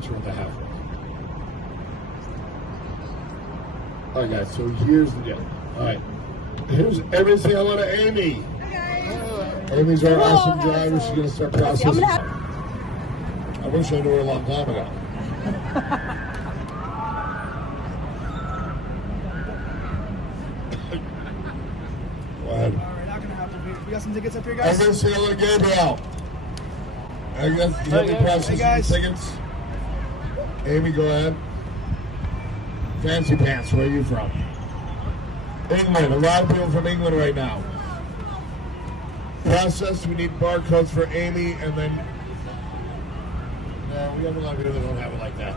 much you want the half. All right, guys. So here's the deal. All right. Here's everybody say hello to Amy. Amy's our awesome driver. She's gonna start processing. I wish I knew her a long time ago. Go ahead. Alright, not gonna have to be. We got some tickets up here, guys. I'm gonna say hello to Gabriel. I guess you help me process the tickets. Amy, go ahead. Fancy Pants, where are you from? England. A lot of people from England right now. Process, we need barcodes for Amy, and then... No, we have a lot of people that don't have it like that.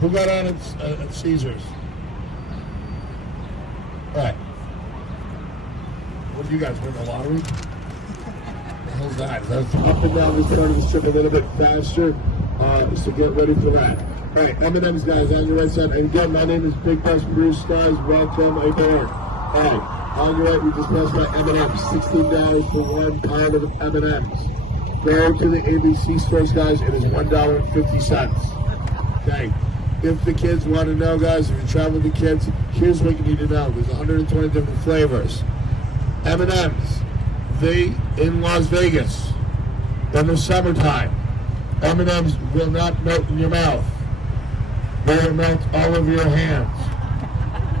Who got on at Caesars? All right. What do you guys win the lottery? What the hell's that? That's up and down this part of the strip a little bit faster, so get ready for that. All right, M&M's, guys, on your right side. And again, my name is Big Boss Bruce Stars. Welcome aboard. All right, on your right, we just passed by M&M's. $16 for 1 pound of M&M's. Go to the ABC stores, guys. It is $1.50. Okay. If the kids want to know, guys, if you're traveling with the kids, here's what you need to know. There's 120 different flavors. M&M's, in Las Vegas, in the summertime, M&M's will not melt in your mouth. They will melt all over your hands.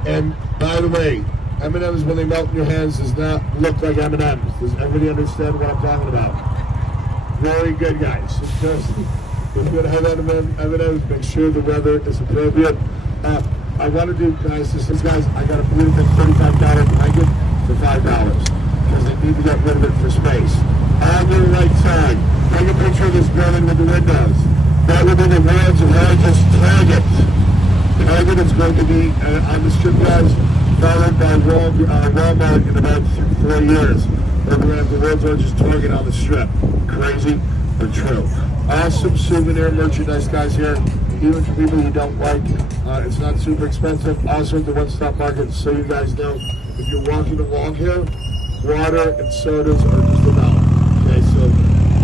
And by the way, M&M's when they melt in your hands does not look like M&M's. Does everybody understand what I'm talking about? Very good, guys. Just, if you're going to have M&M's, make sure the weather is appropriate. I want to do, guys, guys, I got a beautiful $35 blanket for $5 because they need to get rid of it for space. On your right side, take a picture of this building with the windows. That will be the world's largest Target. Target is going to be on the strip, guys, followed by Walmart in about 4 years. We're going to have the world's largest Target on the strip. Crazy, but true. Awesome souvenir merchandise, guys, here. Even for people you don't like, it's not super expensive. Also at the One-Stop Market, so you guys know, if you're walking along here, water and sodas are just about. Okay, so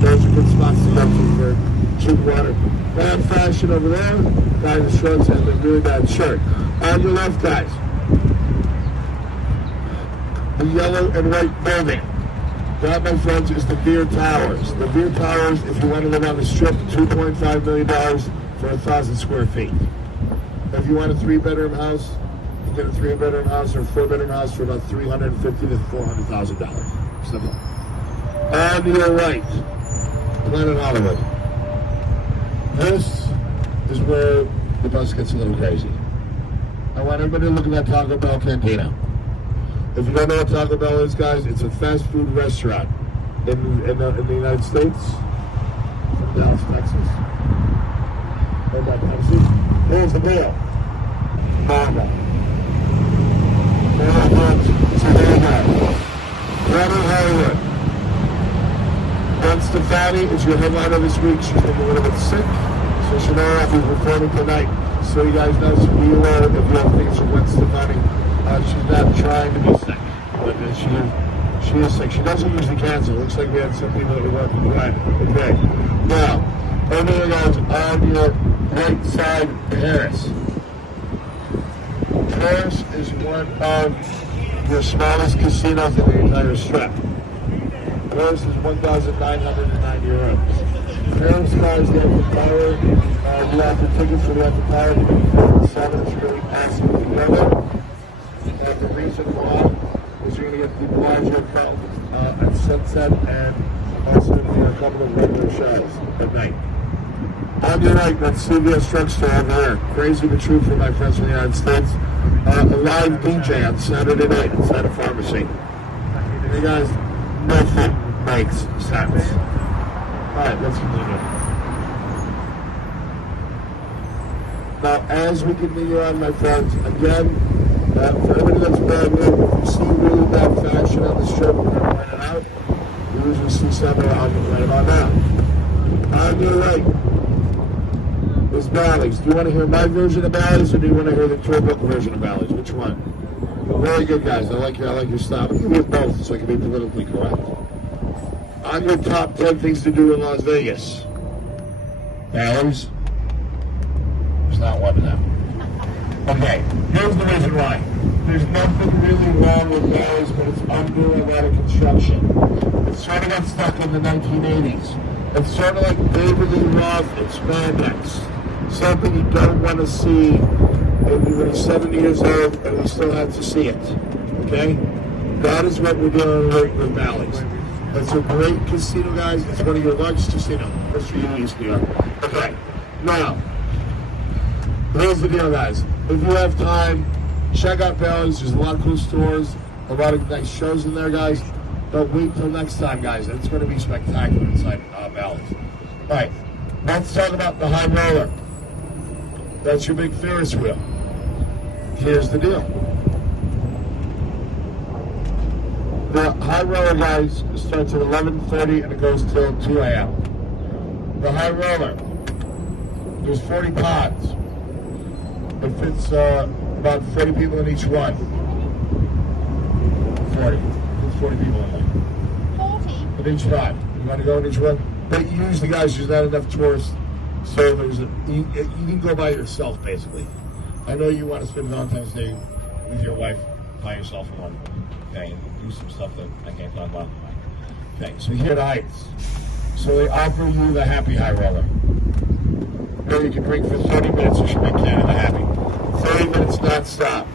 those are good spots to go to for cheap water. Bad fashion over there, guys in shorts and a really bad shirt. On your left, guys, the yellow and white building. That, my friends, is the Beer Towers. The Beer Towers, if you want to live on the strip, $2.5 million for 1,000 square feet. If you want a 3-bedroom house, you get a 3-bedroom house or a 4-bedroom house for about $350,000 to $400,000. Simple. On your right, Planet Hollywood. This is where the bus gets a little crazy. I want everybody to look at that Taco Bell cantina. If you don't know what Taco Bell is, guys, it's a fast food restaurant in the United States, from Dallas, Texas. Heard that, Pepsi? Here's the deal. Mama. Planet Hollywood. Gwen Stefani is your headliner this week. She's been a little bit sick, so she'll not be performing tonight. So you guys know, so be aware if you have things from Gwen Stefani. She's not trying to be sick, but she is sick. She doesn't usually cancel. Looks like we had some people that were working behind. Okay. Now, everything else on your right side, Paris. Paris is one of your smallest casinos in the entire strip. Paris is 1,909 euros. Paris cars, they have the power. You have the tickets for the after power. You can afford 7. It's really awesome together. And the reason why is you're going to get the Bellagio Fountain at sunset and also a couple of regular shows at night. On your right, that's CVS Drugstore over here. Crazy but true for my friends from the United States. A live DJ on Saturday night inside a pharmacy. You guys, nothing makes sense. Alright, let's continue. Now, as we continue on, my friends, again, for everybody that's brand new, if you see really bad fashion on the strip, we're going to point it out. You usually see something right about now. On your right is Bally's. Do you want to hear my version of Bally's, or do you want to hear the tour book version of Bally's? Which one? Very good, guys. I like your style. You get both, so I can be politically correct. On your top 10 things to do in Las Vegas. Bally's, is not one of them. Okay, here's the reason why. There's nothing really wrong with Bally's, but it's under a lot of construction. It sort of got stuck in the 1980s. It's sort of like David Lee Roth and spandex. Something you don't want to see when you're 70 years old and we still have to see it. Okay? That is what we're doing right with Bally's. It's a great casino, guys. It's one of your largest casinos. That's for you, East New York. Okay. Now, here's the deal, guys. If you have time, check out Bally's. There's a lot of cool stores, a lot of nice shows in there, guys. Don't wait till next time, guys. It's going to be spectacular inside Bally's. All right. Let's talk about the high roller. That's your big Ferris wheel. Here's the deal. The high roller, guys, starts at 11:30 and it goes till 2 a.m. The high roller, there's 40 pods. It fits about 40 people in each one. 40. There's 40 people in there. 40? In each pod. You want to go in each one? But usually, guys, there's not enough tourists. So you can go by yourself, basically. I know you want to spend Valentine's Day with your wife by yourself alone. Okay, and do some stuff that I can't talk about. Okay, so here are the heights. So they offer you the happy high roller. Where you can drink for 30 minutes, you should make Canada happy. 30 minutes non-stop.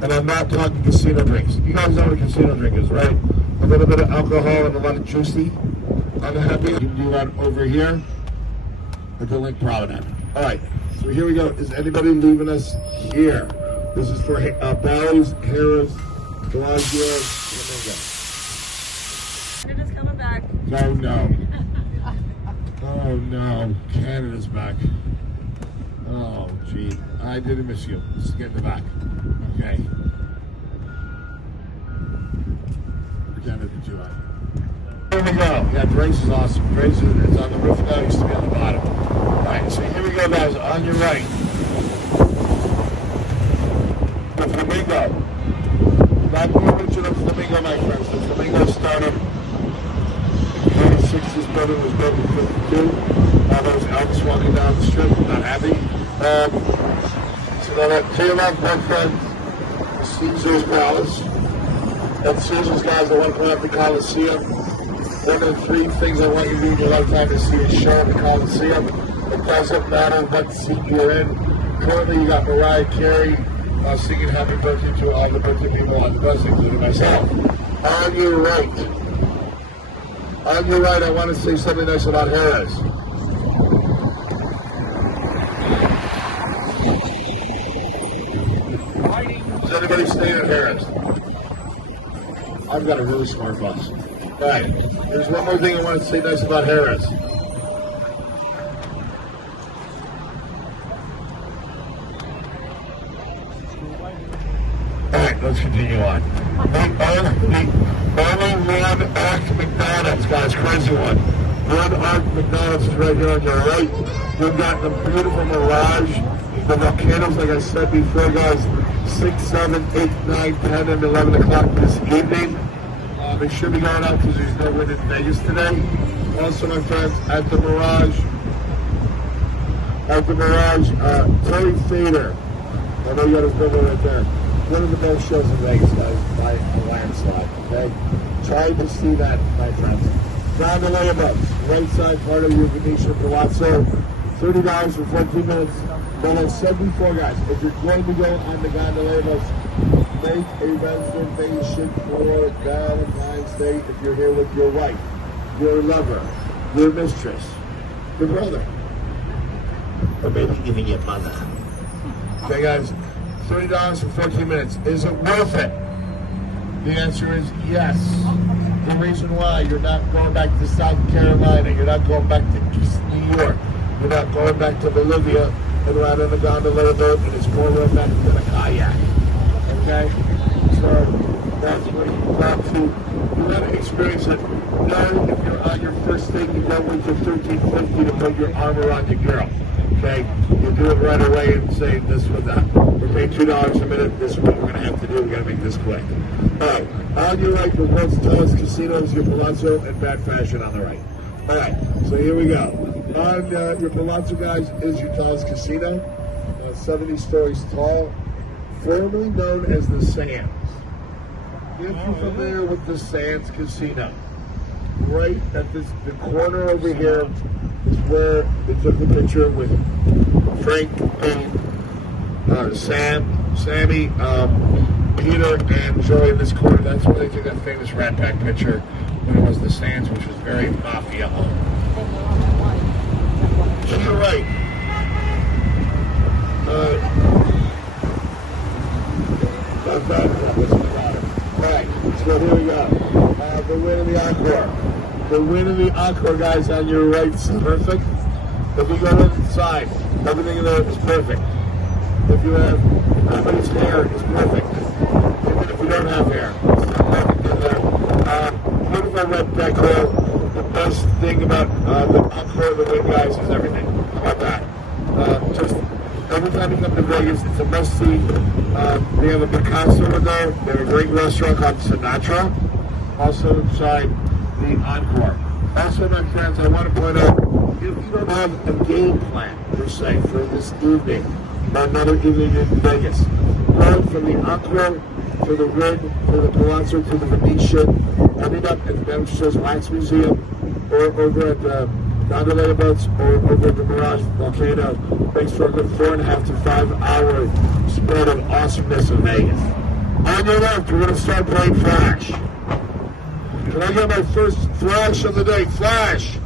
And I'm not talking casino drinks. You guys know what a casino drink is, right? A little bit of alcohol and a lot of juicy. On the happy, you can do that over here at the Link Promenade. All right, so here we go. Is anybody leaving us here? This is for Bally's, Harris, Bellagio, Canada's coming back. Oh no. Oh no. Canada's back. Oh gee. I didn't miss you. Let's get in the back. Okay. Canada too high. Here we go. Yeah, the race is awesome. The race is on the roof now, it used to be on the bottom. Alright, so here we go, guys. On your right. The Flamingo. Not the original Flamingo, my friends. The Flamingo started in 86. This building was built in 52. There was Elvis walking down the strip. Not happy. So then to your left, my friends, Caesar's Palace. At Caesar's, guys, I want to come out the Coliseum. One of the 3 things I want you to do in your lifetime is see a show in the Coliseum. It doesn't matter what seat you're in. Currently, you got Mariah Carey singing happy birthday to all the birthday people on the bus, including myself. On your right, I want to say something nice about Harris. Is anybody staying at Harris? I've got a really smart bus. All right, there's one more thing I want to say nice about Harris. All right, let's continue on. The only one act McDonald's, guys, crazy one. One act McDonald's is right here on your right. We've got the beautiful Mirage, the volcanoes, like I said before, guys, 6, 7, 8, 9, 10, and 11 o'clock this evening. They should be going out because there's no wind in Vegas today. Also, my friends, at the Mirage, Terry Fader. I know you got his number right there. One of the best shows in Vegas, guys, by a landslide, okay? Try to see that, my friends. Gondola boats, right side part of your Venetian Palazzo. $30 for 14 minutes. But I said before, guys, if you're going to go on the gondola boats, make a reservation for Valentine's Day if you're here with your wife, your lover, your mistress, your brother, or maybe even your mother. Okay, guys, $30 for 14 minutes. Is it worth it? The answer is yes. The reason why, you're not going back to South Carolina, you're not going back to East New York, you're not going back to Bolivia and ride on a gondola boat, and it's more romantic than a kayak. Okay? So that's what you want to. You want to experience it. No, if you're on your first date, you don't wait till 13:50 to put your arm around your girl. Okay? You do it right away and say this with that. We're paying $2 a minute. This is what we're going to have to do. We're going to make this quick. All right. On your right, the world's tallest casino is your Palazzo, and Bad Fashion on the right. All right. So here we go. On your Palazzo, guys, is your tallest casino. 70 stories tall, formerly known as the Sands. If you're familiar with the Sands Casino, right at the corner over here is where they took the picture with Frank, Sammy, Peter, and Joey in this corner. That's where they took that famous Rat Pack picture when it was the Sands, which was very mafia-owned. To your right. That's Alright, so here we go. The win of the encore. The win of the encore, guys, on your right is perfect. If you go inside, everything in there is perfect. If you have everybody's hair, it's perfect. Even if you don't have hair, it's still perfect in there. Beautiful red decor. The best thing about the encore of the win, guys, is everything. How about that? Just every time you come to Vegas, it's a must-see. They have a Picasso in there. They have a great restaurant called Sinatra, also inside the Encore. Also, my friends, I want to point out, if you don't have a game plan, per se, for this evening, or another evening in Vegas, go from the Encore to the Red, to the Palazzo, to the Venetian, ending up at the Bellagio Wax Museum, or over at the gondola boats, or over at the Mirage Volcano. Thanks for a good 4.5 to 5 hour spread of awesomeness of Vegas. On your left, we're going to start playing Flash. Can I get my first flash of the day? Flash!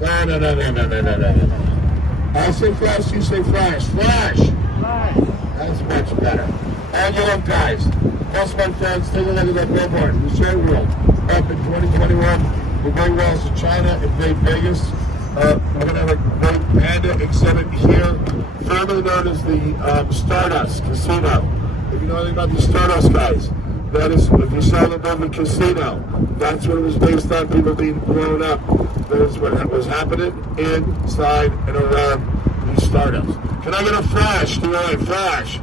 No. I say Flash, you say Flash. Flash! That's much better. On your left, guys. Plus, my friends, take a look at that billboard. Resort World. Up in 2021. We're going well to China invade Vegas. We're going to have a great panda exhibit here, formerly known as the Stardust Casino. If you know anything about the Stardust, guys, that is, if you saw the movie Casino, that's what it was based on, people being blown up. That is what was happening inside and around the Stardust. Can I get a flash? Do I flash?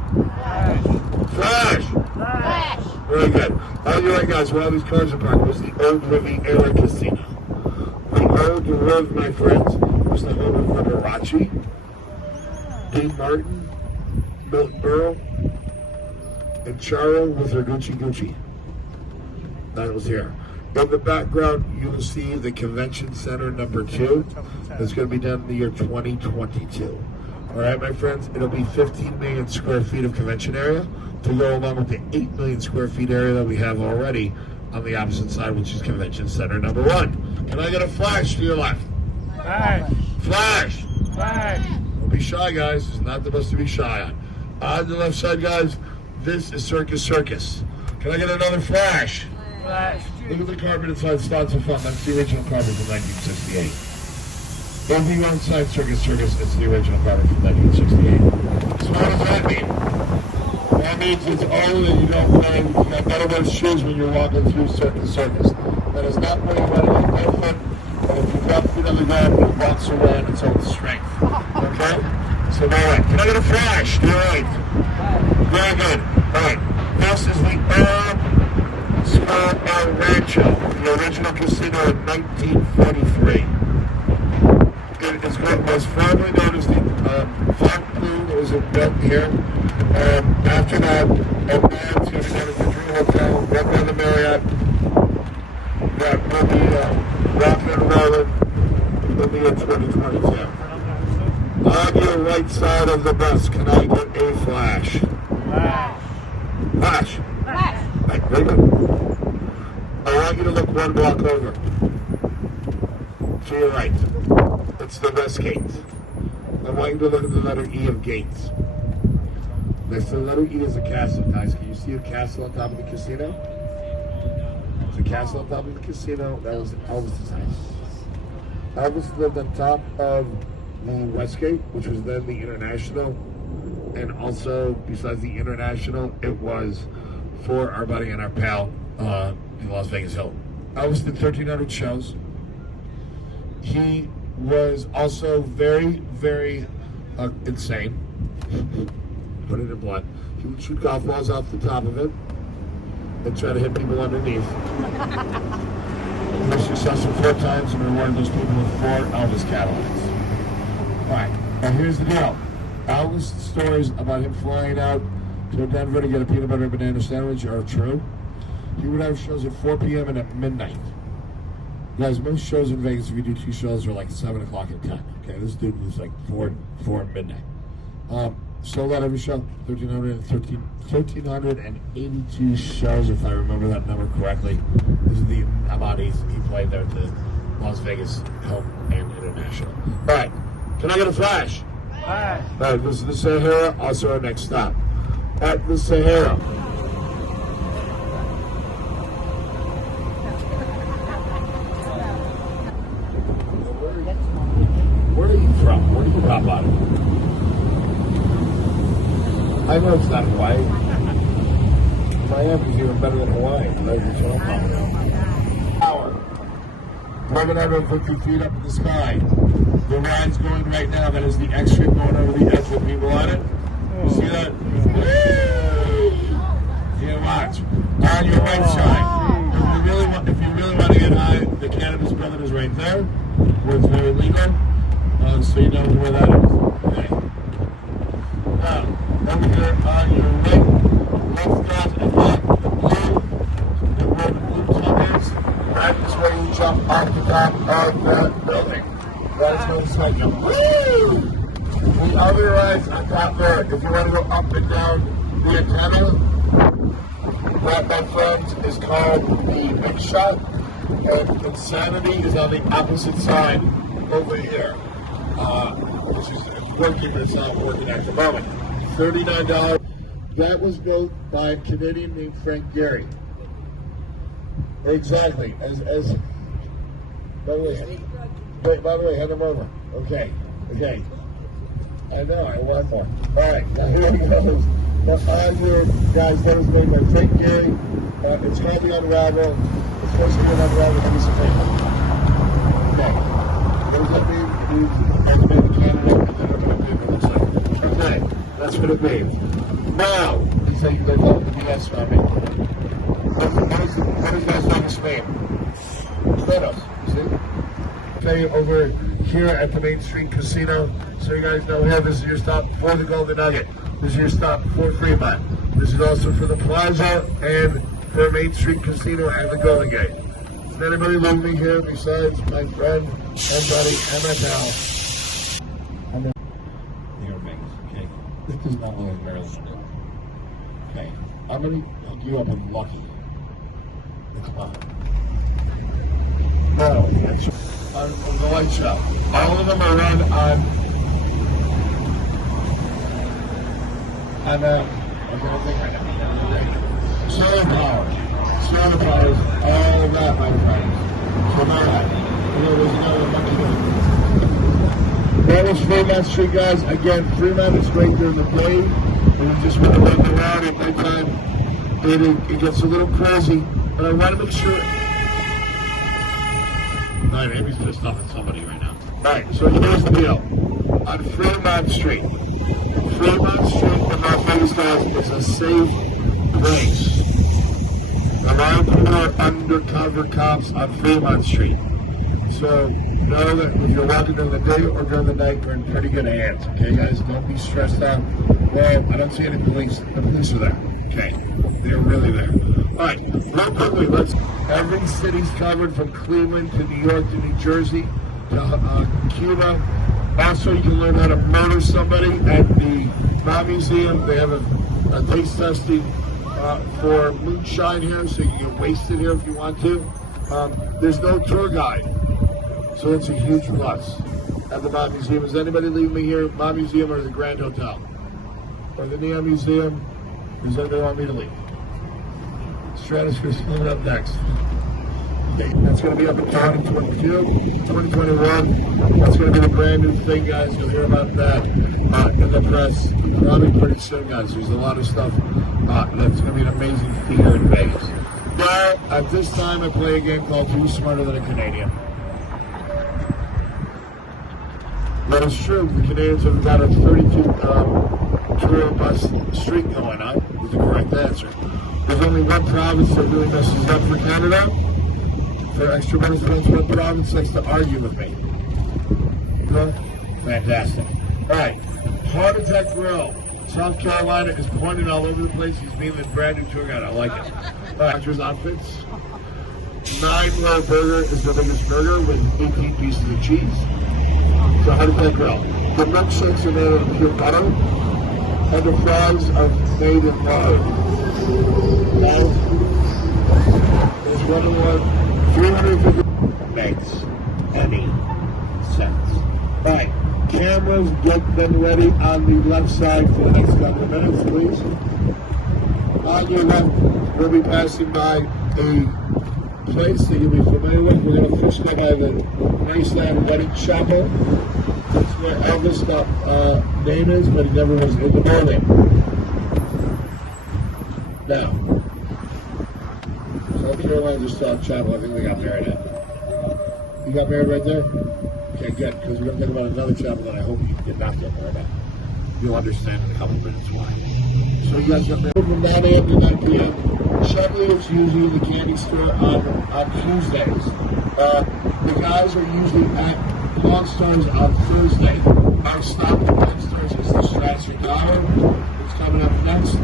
Flash! Flash! Very good. On your right, guys, where all these cars are parked was the old Riviera Casino. The old Riv, my friends, was the home of Liberace, Dean Martin, Milton Berle, and Charo with her Gucci. That was here. In the background, you will see the Convention Center number 2. That's going to be done in the year 2022. All right, my friends, it'll be 15 million square feet of convention area to go along with the 8 million square feet area that we have already on the opposite side, which is Convention Center number 1. Can I get a flash to your left? Flash! Flash! Flash! Don't be shy, guys. It's not the best to be shy on. On the left side, guys, this is Circus. Can I get another flash? Flash! Look at the carpet inside Stratosphere Fountain. That's the original carpet from 1968. Everything inside Circus, it's the original carpet from 1968. So what does that mean? That means it's old and you don't play, you got better wear shoes when you're walking through Circus. That is not where you want to get barefoot, but if you drop feet on the ground, it walks around its own strength. Okay? So now what? Can I get a flash? To your right. Very good. Alright. This is the Square El Rancho, the original casino in 1943. It was formerly known as the Fountain. It was built here. After that, and then it's going to be the Dream Hotel, right by the Marriott. That will be rocking and rolling in the year 2022. On your right side of the bus, can I get a flash? Flash. Right, very good. I want you to look one block over. To your right. It's the West Gate. I want you to look at the letter E of Gates. Next to the letter E is a castle, guys. Can you see a castle on top of the casino? It's a castle on top of the casino. That was Elvis's house. Elvis lived on top of the Westgate, which was then the International. And also, besides the International, it was for our buddy and our pal in Las Vegas Hill. Elvis did 1,300 shows. He was also very, very insane. Put it in blunt. He would shoot golf balls off the top of it and try to hit people underneath. He was successful 4 times and rewarded those people with 4 Elvis Cadillacs. Alright, now here's the deal. all the stories about him flying out to Denver to get a peanut butter and banana sandwich are true. He would have shows at 4 p.m. and at midnight. Guys, most shows in Vegas, if you do 2 shows, are like 7 o'clock and 10. Okay, this dude was like 4 and midnight. Sold out every show, 1,382 shows, if I remember that number correctly. This is the amount he played there to Las Vegas, home and international. All right, can I get a flash? Flash. All right, this is the Sahara, also our next stop. At the Sahara. Where are you from? Where do you pop out of? I know it's not Hawaii. Miami's even better than Hawaii. That's what I'm talking about. Hour. 1,150 feet up in the sky. The ride's going right now. That is the X-Trip going over the edge with people on it. You see that? Woo! Yeah, watch. On your right side. If you really want to get high, the Cannabis Building is right there, where it's very legal. So you know where that is. Okay. Now, over here on your right, left guys, and left, the blue, where the blue tub is, that is where you jump off the top of that building. That is what it's like. Woo! The other rides on top there, if you want to go up and down the antenna, that, my friends, is called the Big Shot, and Insanity is on the opposite side over here. Which is working, but it's not working at the moment. $39. That was built by a Canadian named Frank Gehry. Exactly. By the way, hand them over. Okay. I know, I want more. Alright, now here he goes. Now on your guys, that was made by Frank Gehry. It's called the Unravel. It's supposed to be an unravel piece of paper. Okay. There's that mean? Okay, that's what it means. Now, you say you go to the US from me. What is that famous name? Stratos, see? Okay, over here at the Main Street Casino, so you guys know here, this is your stop for the Golden Nugget. This is your stop for Fremont. This is also for the Plaza and for Main Street Casino and the Golden Gate. Is anybody leaving me here besides my friend and buddy and my pal? I'm in New Vegas, okay? This is not what Maryland. Okay, I'm going to hook you up with Lucky. The club. Oh, that's on the light show. All of them are run on solar power. Solar power is all of that, my friends. So now, there's another monkey. That was Fremont Street, guys. Again, Fremont is great during the day. And we just want to run around at nighttime. It gets a little crazy, but I want to make sure. Alright, Amy's pissed off at somebody right now. Alright, so here's the deal. On Fremont Street in Las Vegas, guys, is a safe place. A lot of people are undercover cops on Fremont Street. So know that if you're walking during the day or during the night, you're in pretty good hands. Okay, guys, don't be stressed out. Well, I don't see any police. The police are there. Okay, they're really there. All right, real quickly, every city's covered from Cleveland to New York to New Jersey to Cuba. Also, you can learn how to murder somebody at the Bomb Museum. They have a taste testing for moonshine here, so you can get wasted here if you want to. There's no tour guide, so it's a huge plus at the Bomb Museum. Is anybody leaving me here? Bomb Museum or the Grand Hotel? Or the Neon Museum? Does anybody want me to leave? Stratosphere is coming up next. Okay, that's going to be up in 2022, 2021. That's going to be the brand new thing, guys. You'll hear about that in the press probably pretty soon, guys. There's a lot of stuff that's going to be an amazing theater in Vegas. Now, at this time, I play a game called Who's Smarter Than a Canadian. That is true. The Canadians have got a 32 tour bus streak going on, is the correct answer. There's only one province that really messes up for Canada. For extra bonus points, one province likes to argue with me. Huh? Fantastic. All right. Heart Attack Grill. South Carolina is pointing all over the place. He's being the brand new tour guide. I like it. Actors' outfits. 9-layer burger is the biggest burger with 18 pieces of cheese. So Heart Attack Grill. The milkshakes are made of pure butter, and the fries are made in lard. Guys, there's one of 350 makes any sense. All right, cameras, get them ready on the left side for the next couple of minutes, please. On your left, we'll be passing by a place that you'll be familiar with. We're going to first go by the Graceland Wedding Chapel. That's where Elvis' name is, but he never was in the building. Now, South Carolina just saw a chapel. I think they got married at. You got married right there? Okay, good, because we're going to think about another chapel that I hope you did not get married at. You'll understand in a couple minutes why. So you guys got married from 9 a.m. to 9 p.m. Chevrolet is usually the candy store on Tuesdays. The guys are usually at Long Stars on Thursday. Our stop at Wednesdays is the Stratosphere. It's coming up next.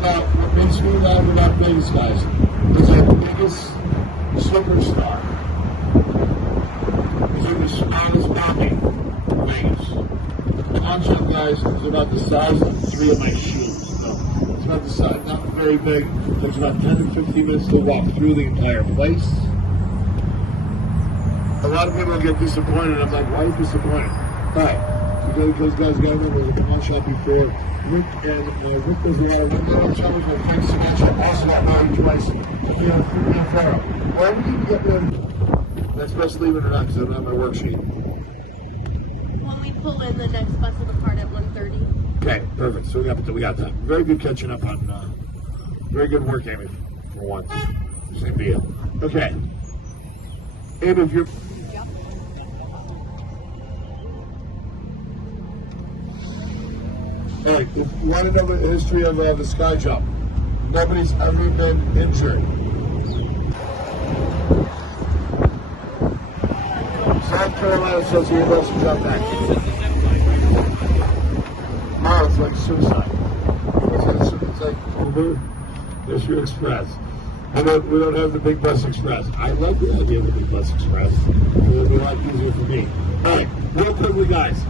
Now, what makes me laugh about Vegas, guys, is our biggest superstar is in the smallest bombing Vegas. The contract, guys, is about the size of 3 of my shoes. It's about the size, not very big. There's about 10 to 15 minutes to walk through the entire place. A lot of people get disappointed. I'm like, why are you disappointed? Alright, because guys got to remember the pawn shop before. Rick was a lot of window trouble for Frank Sinatra, also got married twice. Why would you get them? That's best leave it or not, because I don't have my worksheet. When we pull in, the next bus will depart at 1:30. Okay, perfect. So we got that. Very good catching up on. Very good work, Amy, for once. Same deal. Okay. Amy, if you're. All right. If you want to know the history of the sky jump, nobody's ever been injured. South Carolina says he wants to jump back. No, it's like suicide. It's like Uber, there's your Express. We don't have the Big Bus Express. I love the idea of the Big Bus Express. It'll be a lot easier for me. All right, real quickly, guys.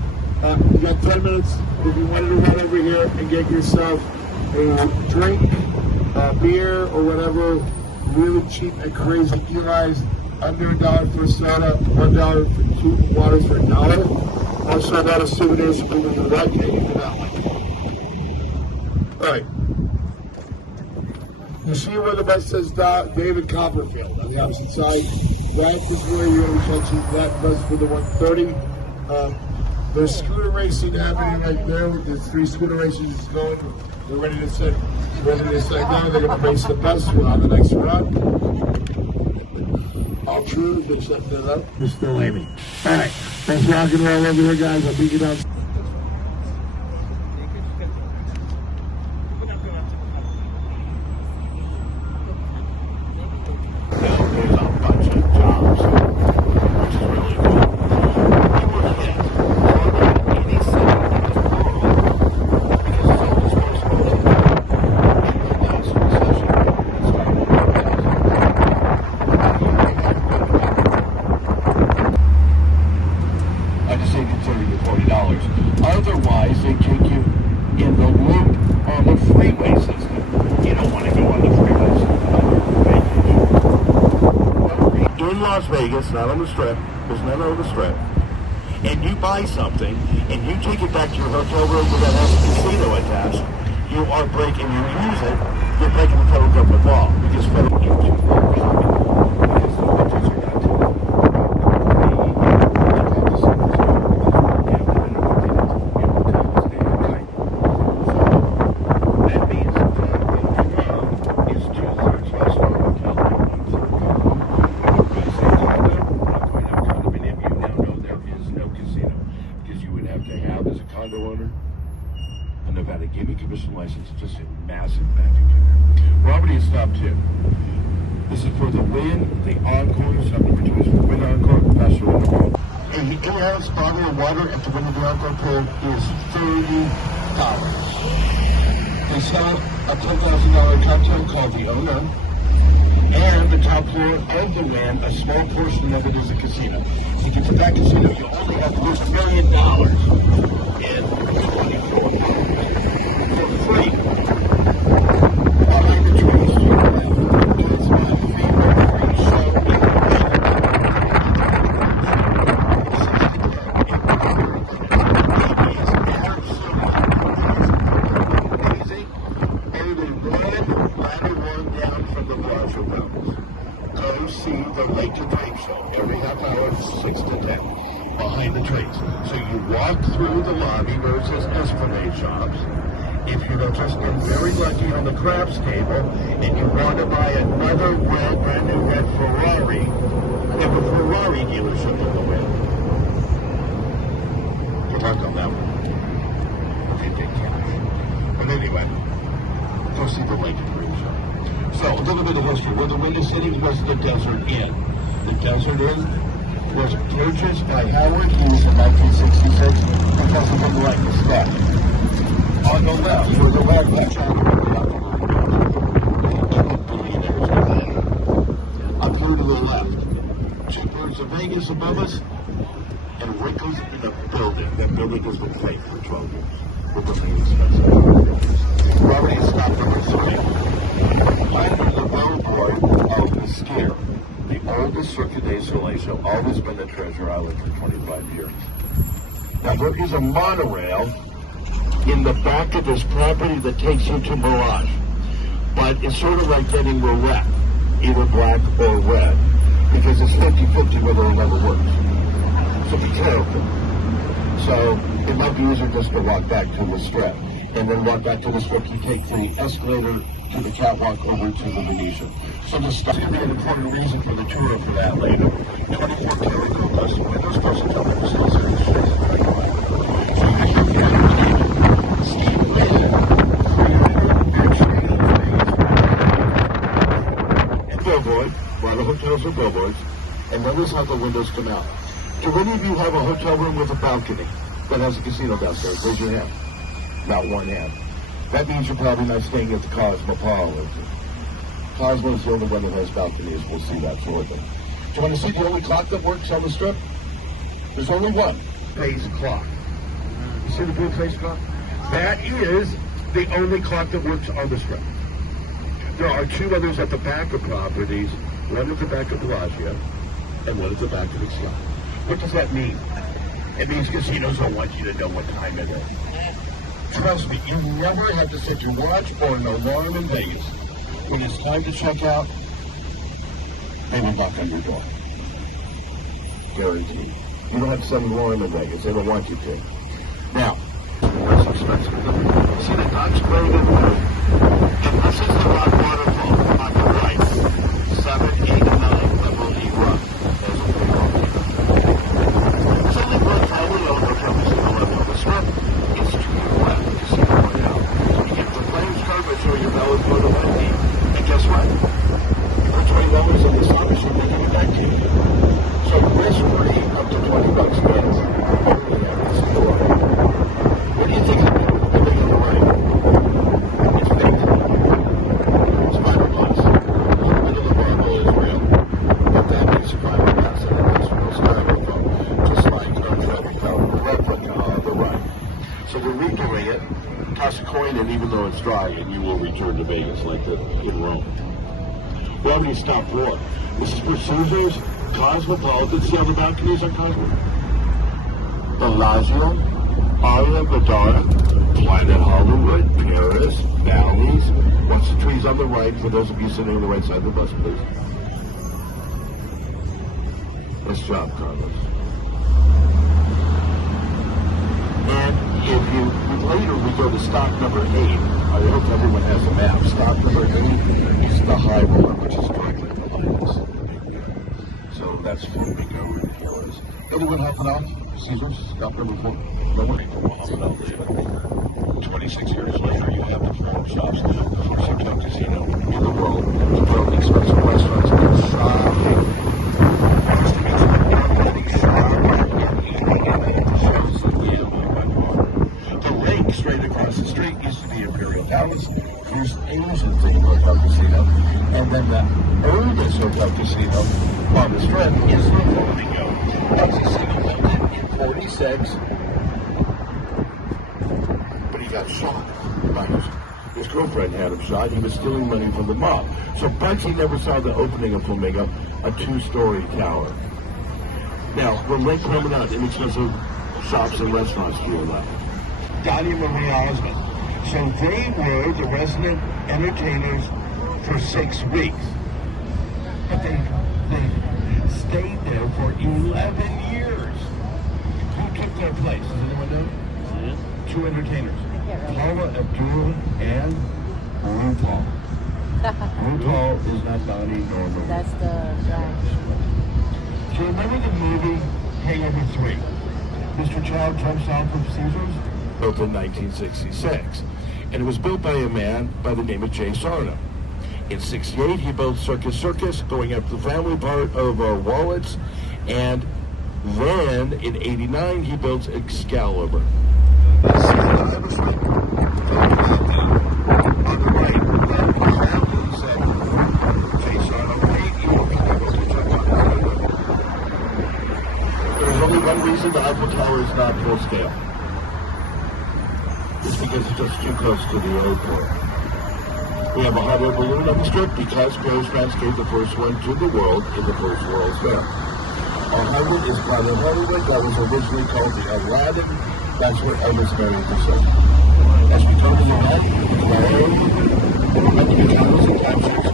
You got 10 minutes. If you wanted to run over here and get yourself a drink, beer, or whatever, really cheap and crazy. Eli's under $1 for a soda, $1 for 2 waters for $1. Also, a lot of souvenirs for people who like it and you do not like it. All right. You see where the bus says David Copperfield on the opposite side? That is where you're going to catch that bus for the 1:30. There's scooter racing happening right there. There's 3 scooter races going. They're ready to set down. They're going to race the bus on the next run. All true. They're setting it up. They're still aiming. All right. Thanks for rocking and roll over here, guys. I'll beat you down. Otherwise, they take you in the loop on the freeway system. You don't want to go on the freeway system. In Las Vegas, not on the Strip, there's none on the Strip, and you buy something, and you take it back to your hotel room that has a casino attached, you are breaking, you use it, you're breaking the federal government law, because federal government license, just a massive bank account. Robert is stop 2. This is for the win, the encore, stop number 2 is for win encore, faster than the world. A 8-ounce bottle of water at the window of the outdoor pool is $30. They sell a $10,000 cocktail called the Owner, and the top floor of the Wynn, a small portion of it is a casino. To get to that casino, you only have to lose $1 million in 24 hours for free. Behind the trees to your left is my favorite show in the down from the Bellagio Fountain. Go see the Lake to Drake show every half hour, 6 to 10, behind the trees. So you walk through the lobby where it says Esplanade Shops. If you're just very lucky on the craps table and you want to buy another brand new red Ferrari, they have a Ferrari dealership in the Wynn. Good luck on that one. Okay, take cash. But anyway, go see the Lake to Drake show. So, a little bit of history. Where the Wynn is sitting was the Desert Inn. The Desert Inn was purchased by Howard Hughes in 1966 because of the right to step. On the left, where the left patch up here to the left, 2 birds of Vegas above us, and wrinkles in the building. That building has been vacant for 12 years. With the main expensive. We already stopped number 3. Under the billboard of the Skier, the oldest Cirque du Soleil show, always been at Treasure Island for 25 years. Now there is a monorail in the back of this property that takes you to Mirage, but it's sort of like getting roulette, either black or red, because it's 50-50 whether it ever works. So be careful. So it might be easier just to walk back to the Strip, and then walk back to the Strip. You take the escalator to the catwalk over to the Venetian. So this is going to be an important reason for the tour for that later. 24 karat gold custom windows, plus a couple of sales in the streets. And billboard, a lot of hotels are billboards, and notice how the windows come out. Do any of you have a hotel room with a balcony that has a casino downstairs? Raise your hand. Not one hand. That means you're probably not staying at the Cosmopolitan. Cosmo is the only one that has balconies. We'll see that shortly. Do you want to see the only clock that works on the Strip? There's only one phase clock. You see the blue phase clock? That is the only clock that works on the Strip. There are 2 others at the back of properties. One at the back of Bellagio, and one at the back of the slot. What does that mean? It means casinos don't want you to know what time it is. Trust me, you never have to set your watch or an alarm in Vegas. When it's time to check out, they will knock on your door. Guaranteed. You don't have to set an alarm in Vegas. They don't want you to. Now, that's expensive. See the dock sprayed in blue? And this is the rock waterfall on the right. 7, 8, and 9 level E rock. There's a big rock. It's only one highway over from the left of the Strip. It's to your left. You see the way out. You get the Flames curvature, your belly for the Wendy. And guess what? You put $20 on the side, she'll make it back to you. So risk-free up to $20 spends. Only at the store. What do you think of the building on the right? It's fake. It's fiberglass. The middle of the marble is real. But that makes fiberglass and it's real styrofoam. Just like our Trevi replica on the right. So we're redoing it. Toss a coin in even though it's dry and you will return to Vegas like in Rome. We already stopped war. This is Caesars, Cosmopolitan. See how the balconies are Cosmo? Bellagio, Aria, Madonna, Planet Hollywood, Paris, Bally's. Watch the trees on the right for those of you sitting on the right side of the bus, please. Nice job, Carlos. And if you later we go to stop number 8. I hope everyone has a map. Stop number 8 is the high roller, which is directly behind us. So that's Flamingo and Flores. Anyone hopping off? Caesars, stop number 4. Nobody will hopping off. 26 years later, you have the foreign shops, the first hotel casino in the world, the world expensive restaurants, and shopping. First to get shopping straight across the street used to be Imperial Palace. Here's Asian theme hotel casino. And then the oldest hotel casino on the strip is the Flamingo. That's a single built in 46. But he got shot by his girlfriend had him shot. He was stealing money from the mob. So Bugsy never saw the opening of Flamingo, a 2-story tower. Now, the Lake Promenade, inexpensive shops and restaurants fuel that. Dottie and Marie Osmond. So they were the resident entertainers for 6 weeks. But they stayed there for 11 years. Who took their place? Does anyone know? Yeah. 2 entertainers. Paula Abdul and RuPaul. RuPaul is not Donnie nor Marie. That's the drag. Do you remember the movie Hangover 3? Mr. Child jumps off of Caesars? Built in 1966. And it was built by a man by the name of Jay Sarno. In 68, he built Circus, going up the family part of our wallets. And then in 89, he built Excalibur. One reason the Eiffel Tower is not full scale is because it's just too close to the airport. We have a hot air balloon on the strip because Paris, France gave the first one to the world in the First World's Fair. Our Hollywood is Planet Hollywood. That was originally called the Aladdin. That's what Elvis married to say. As we come to the head, we're going to be cameras and captures,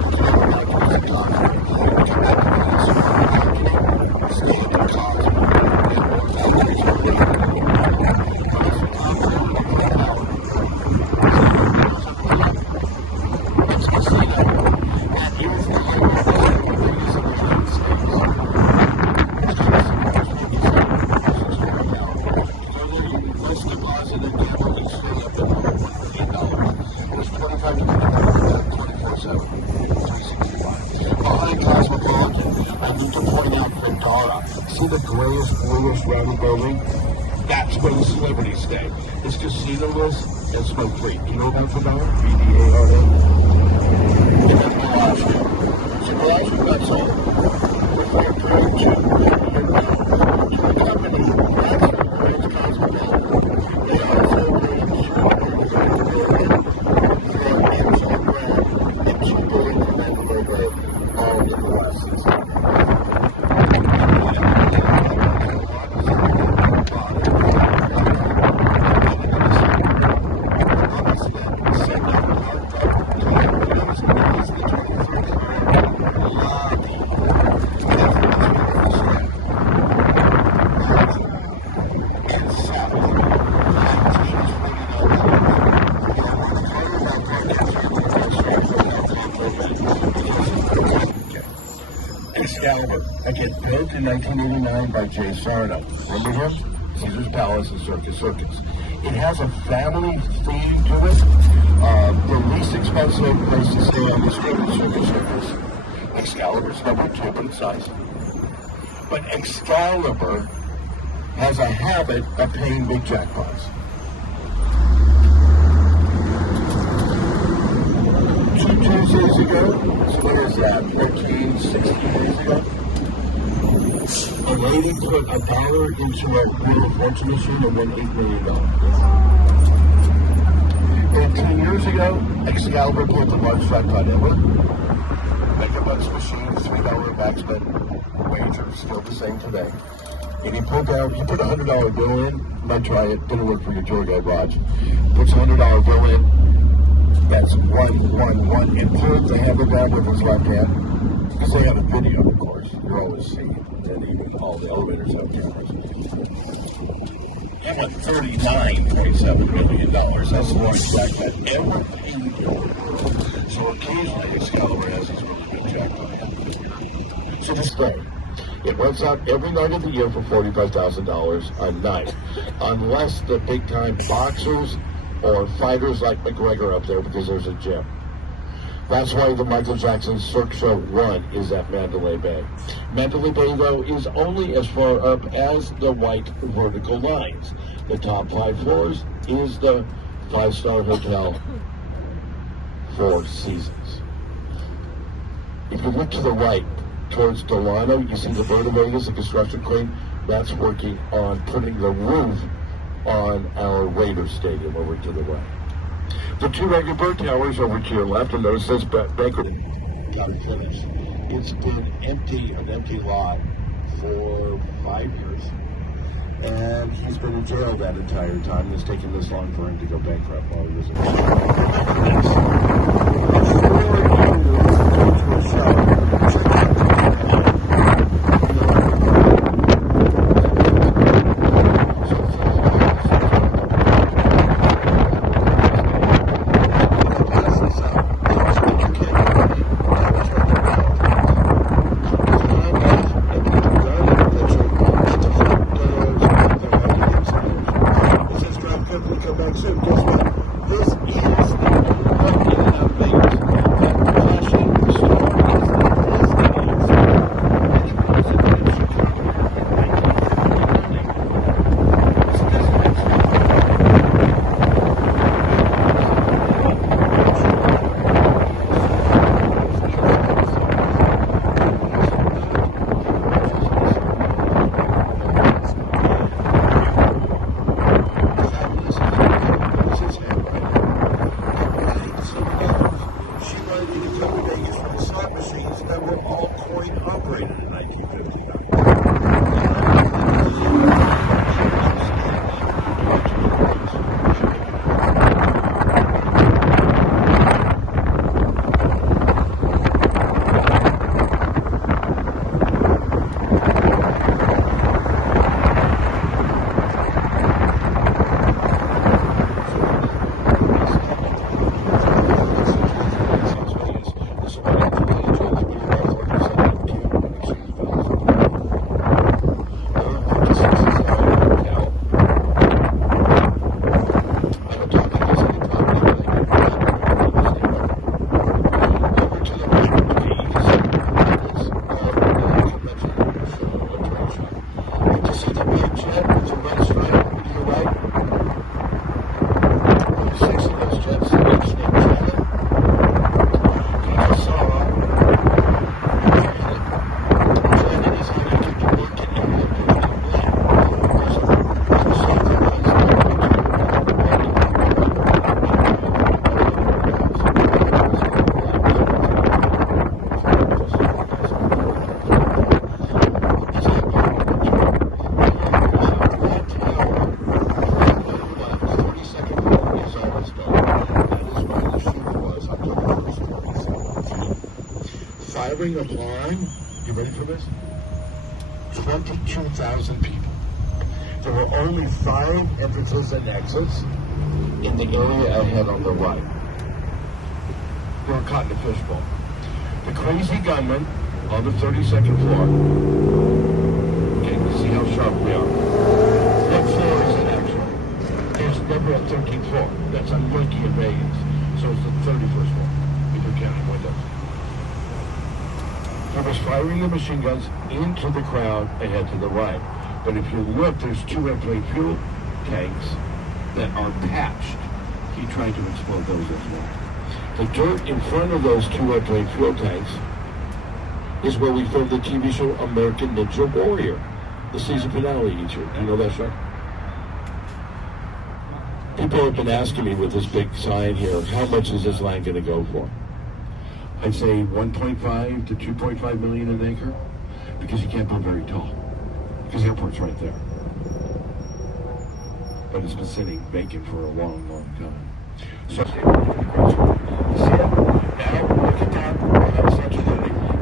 see the grayish, bluish, round building? That's where the celebrities stay. It's casino-less and smoke-free. You know about Vidara? V-D-A-R-A? And that's Bellagio. So Bellagio, that's all. Before period 2, the company, that's where it's cosmopolitan. They also bring and 2 billion over all the glasses. Excalibur, again, built in 1989 by Jay Sarno. Remember him? Caesar's Palace and Circus. It has a family theme to it. The least expensive place to stay on the strip is Circus. Excalibur's number 2, but it's nice. But Excalibur has a habit of paying big jackpots. 2 Tuesdays ago, so what is that, 14, 16 days ago? A lady put $1 into a Wheel of Fortune machine and won $8 million. 18 years ago, Excalibur pulled the largest jackpot ever. Megabucks machine, $3 backspin wager, still the same today. And he put a $100 bill in, might try it, didn't work for your tour guide, Raj. Puts a $100 bill in, that's 111, and pulled the hammer down with his left hand. Because they have a video, of course, you're always seeing it, and even all the elevators have cameras. It went $39.7 million. That's the largest jackpot ever paid for. So occasionally Excalibur has this really good jackpot. So this thing, it runs out every night of the year for $45,000 a night, unless the big-time boxers or fighters like McGregor up there, because there's a gym. That's why the Michael Jackson Cirque Show 1 is at Mandalay Bay. Mandalay Bay, though, is only as far up as the white vertical lines. The top 5 floors is the 5-star hotel, 4 seasons. If you look to the right, towards Delano, you see the Bird of Vegas, the construction crane. That's working on putting the roof on our Raiders Stadium over to the right. The 2 regular bird towers over to your left, and notice this banquet got finished. It's been empty, an empty lot for 5 years. And he's been in jail that entire time. It's taken this long for him to go bankrupt while he was in jail. Firing of line, you ready for this? 22,000 people. There were only 5 entrances and exits in the area ahead on the right. We were caught in a fishbowl. The crazy gunman on the 32nd floor. Okay, you see how sharp we are. What floor is it actually? There's never a 13th floor. That's unlucky in Vegas. So it's the 31st floor, if you're counting windows. He was firing the machine guns into the crowd ahead to the right. But if you look, there's 2 airplane fuel tanks that are patched. He tried to explode those as well. The dirt in front of those 2 airplane fuel tanks is where we filmed the TV show American Ninja Warrior, the season finale each year. Do you know that show? People have been asking me with this big sign here, how much is this land going to go for? I'd say 1.5 to 2.5 million an acre, because you can't build very tall, because the airport's right there. But it's been sitting vacant for a long, long time. So, see it? Now look at that.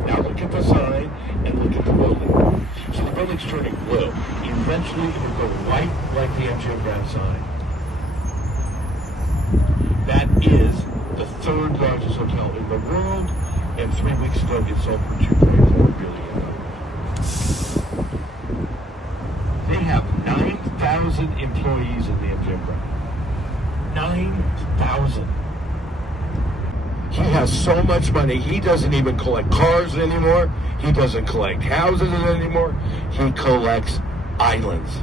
Now look at the sign and look at the building. So the building's turning blue. Eventually it will go white like the MGM Grand sign. That is the 3rd largest hotel in the world, and 3 weeks ago it sold for $2.4 billion. They have 9,000 employees in the MGM Grand. 9,000. He has so much money, he doesn't even collect cars anymore. He doesn't collect houses anymore. He collects islands.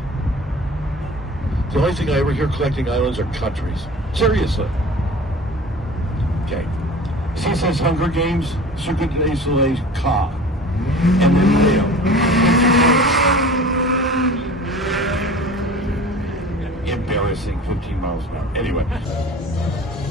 The only thing I ever hear collecting islands are countries. Seriously. Okay. See, it says Hunger Games, Circuit du Soleil, Ka. And then Leo. Embarrassing, 15 miles an hour. Anyway.